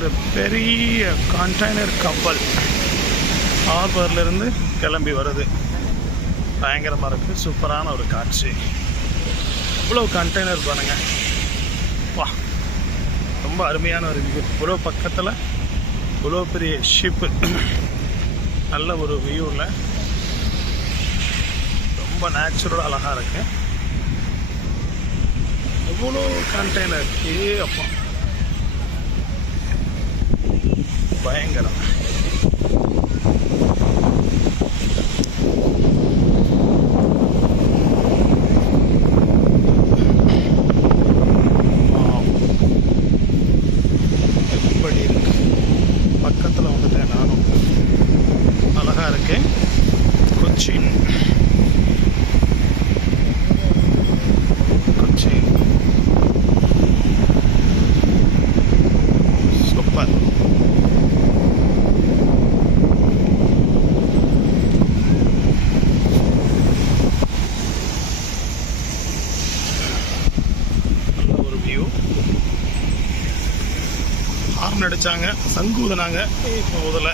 ஒரு பெரிய கண்டெய்னர் கப்பல் ஹார்பர்லேருந்து கிளம்பி வருது. பயங்கரமாக இருக்குது. சூப்பரான ஒரு காட்சி. இவ்வளோ கண்டெய்னர் பாருங்க. வா, ரொம்ப அருமையான ஒரு வியூ. இவ்வளோ பக்கத்தில் இவ்வளோ பெரிய ஷிப்பு, நல்ல ஒரு வியூவில் ரொம்ப நேச்சுரல் அழகாக இருக்கு. இவ்வளோ கண்டெய்னர், அப்பா பயங்கரம். எப்படி இருக்கு, பக்கத்தில் வந்துட்டேன் நானும். அழகா இருக்கு. கொச்சின் சூப்பர். நல்ல ஒரு வியூ. ஹார்ன் அடிச்சாங்க, சங்கூதனாங்க. இப்போ முதல்ல